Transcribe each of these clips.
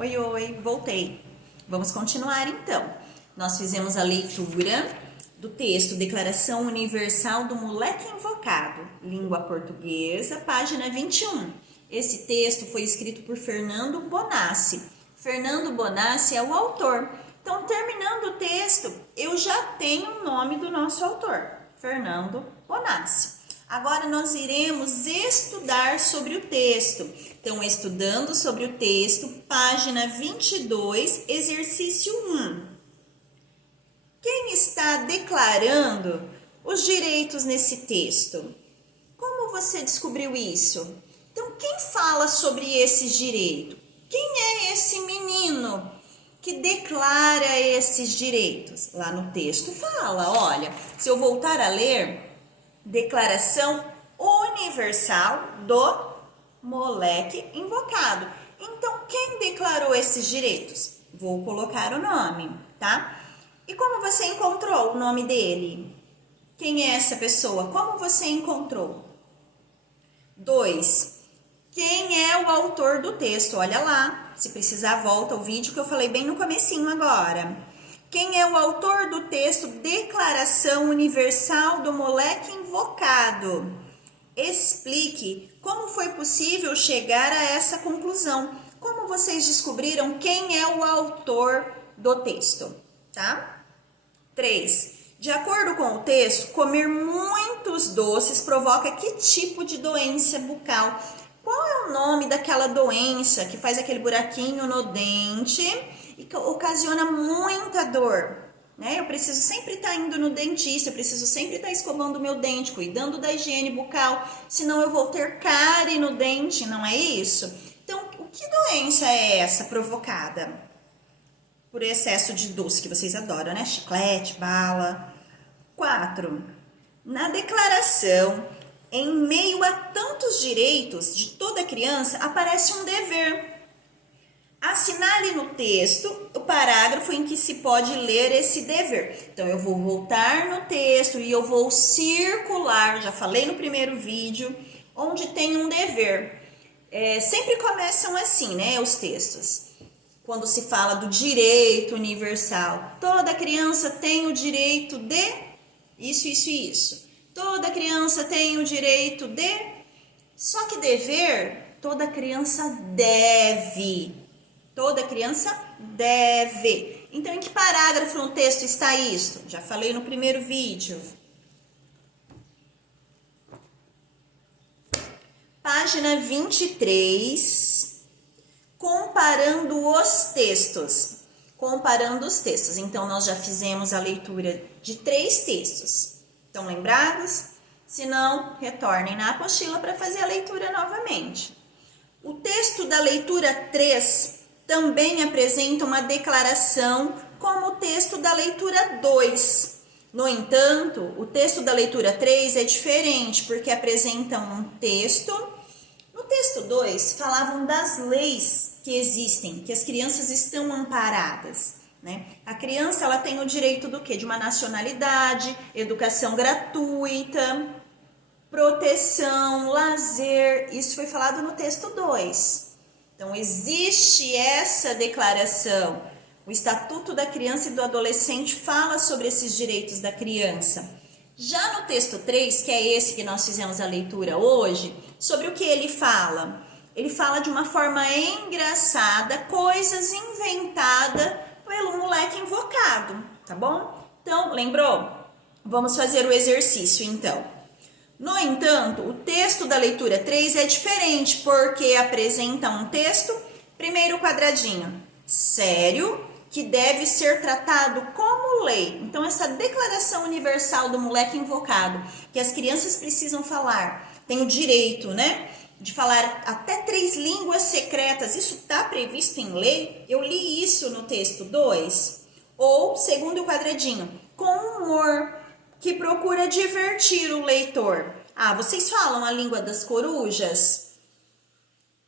Oi, oi, voltei. Vamos continuar então. Nós fizemos a leitura do texto Declaração Universal do Moleque Invocado, língua portuguesa, página 21. Esse texto foi escrito por Fernando Bonassi. Fernando Bonassi é o autor. Então, terminando o texto, eu já tenho o nome do nosso autor, Fernando Bonassi. Agora nós iremos estudar sobre o texto. Então, estudando sobre o texto, página 22, exercício 1. Quem está declarando os direitos nesse texto? Como você descobriu isso? Então, quem fala sobre esses direitos? Quem é esse menino que declara esses direitos? Lá no texto fala, olha, se eu voltar a ler, Declaração Universal do Moleque Invocado. Então, quem declarou esses direitos? Vou colocar o nome, tá? E como você encontrou o nome dele? Quem é essa pessoa? Como você encontrou? 2. Quem é o autor do texto? Olha lá, se precisar volta ao vídeo que eu falei bem no comecinho agora. Quem é o autor do texto Declaração Universal do Moleque Invocado? Explique como foi possível chegar a essa conclusão. Como vocês descobriram quem é o autor do texto, tá? 3. De acordo com o texto, comer muitos doces provoca que tipo de doença bucal? Qual é o nome daquela doença que faz aquele buraquinho no dente e que ocasiona muita dor, né? Eu preciso sempre estar indo no dentista, eu preciso sempre estar escovando o meu dente, cuidando da higiene bucal, senão eu vou ter cárie no dente, não é isso? Então, que doença é essa provocada por excesso de doce que vocês adoram, né? Chiclete, bala. 4. Na declaração, em meio a tantos direitos de toda criança, aparece um dever. Assinale no texto o parágrafo em que se pode ler esse dever. Então, eu vou voltar no texto e eu vou circular, já falei no primeiro vídeo, onde tem um dever. Sempre começam assim, né, os textos. Quando se fala do direito universal, toda criança tem o direito de isso, isso e isso. Toda criança tem o direito de... Só que dever, toda criança deve. Toda criança deve. Então, em que parágrafo no texto está isso? Já falei no primeiro vídeo. Página 23. Comparando os textos. Comparando os textos. Então, nós já fizemos a leitura de 3 textos. Estão lembrados? Se não, retornem na apostila para fazer a leitura novamente. O texto da leitura 3 também apresenta uma declaração como o texto da leitura 2. No entanto, o texto da leitura 3 é diferente, porque apresenta um texto. No texto 2, falavam das leis que existem, que as crianças estão amparadas, né? A criança, ela tem o direito do quê? De uma nacionalidade, educação gratuita, proteção, lazer. Isso foi falado no texto 2. Então, existe essa declaração. O Estatuto da Criança e do Adolescente fala sobre esses direitos da criança. Já no texto 3, que é esse que nós fizemos a leitura hoje, sobre o que ele fala? Ele fala de uma forma engraçada, coisas inventadas pelo moleque invocado, tá bom? Então, lembrou? Vamos fazer o exercício, então. No entanto, o texto da leitura 3 é diferente, porque apresenta um texto, primeiro quadradinho, sério, que deve ser tratado como lei. Então, essa Declaração Universal do Moleque Invocado, que as crianças precisam falar, tem o direito, né, de falar até 3 línguas secretas, isso está previsto em lei, eu li isso no texto 2. Ou, segundo o quadradinho, com humor, que procura divertir o leitor. Ah, vocês falam a língua das corujas?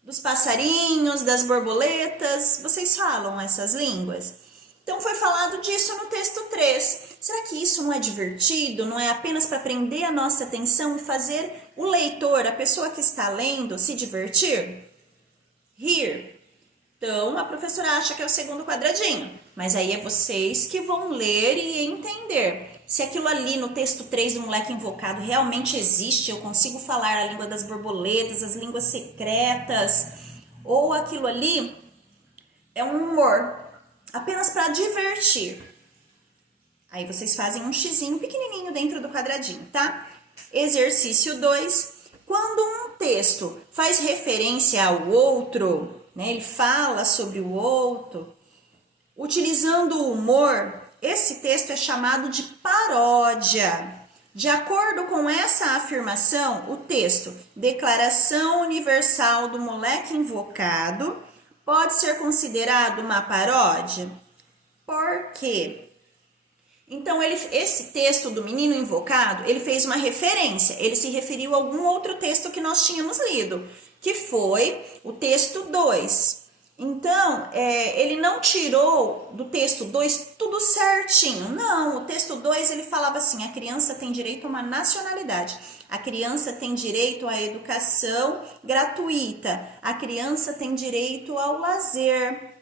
Dos passarinhos, das borboletas? Vocês falam essas línguas? Então, foi falado disso no texto 3. Será que isso não é divertido? Não é apenas para prender a nossa atenção e fazer o leitor, a pessoa que está lendo, se divertir? Rir. Então, a professora acha que é o segundo quadradinho, mas aí é vocês que vão ler e entender. Se aquilo ali no texto 3 do moleque invocado realmente existe, eu consigo falar a língua das borboletas, as línguas secretas, ou aquilo ali é um humor, apenas para divertir. Aí vocês fazem um xizinho pequenininho dentro do quadradinho, tá? Exercício 2. Quando um texto faz referência ao outro, né, ele fala sobre o outro, utilizando o humor, esse texto é chamado de paródia. De acordo com essa afirmação, o texto Declaração Universal do Moleque Invocado pode ser considerado uma paródia? Por quê? Então, esse texto do menino invocado, ele fez uma referência, ele se referiu a algum outro texto que nós tínhamos lido, que foi o texto 2. Então, ele não tirou do texto 2 tudo certinho, não, o texto 2 ele falava assim, a criança tem direito a uma nacionalidade, a criança tem direito à educação gratuita, a criança tem direito ao lazer.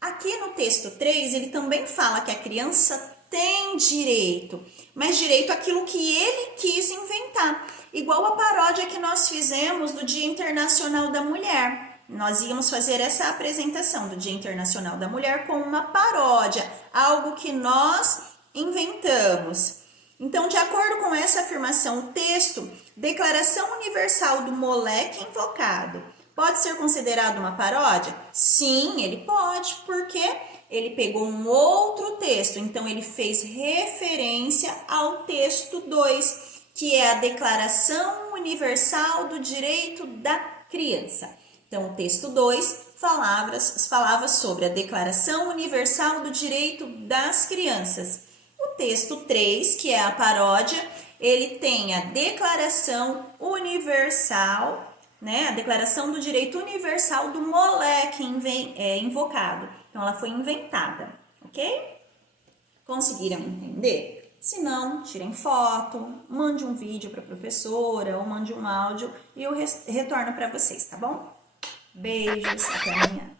Aqui no texto 3, ele também fala que a criança tem direito, mas direito àquilo que ele quis inventar. Igual a paródia que nós fizemos do Dia Internacional da Mulher. Nós íamos fazer essa apresentação do Dia Internacional da Mulher com uma paródia, algo que nós inventamos. Então, de acordo com essa afirmação, o texto Declaração Universal do Moleque Invocado pode ser considerado uma paródia? Sim, ele pode, porque ele pegou um outro texto, então ele fez referência ao texto 2, que é a Declaração Universal do Direito da Criança. Então, o texto 2 falava sobre a Declaração Universal do Direito das Crianças. O texto 3, que é a paródia, ele tem a Declaração Universal, né? A Declaração do Direito Universal do Moleque Invocado. Então, ela foi inventada, ok? Conseguiram entender? Se não, tirem foto, mande um vídeo para a professora ou mande um áudio e eu retorno para vocês, tá bom? Beijos, até amanhã.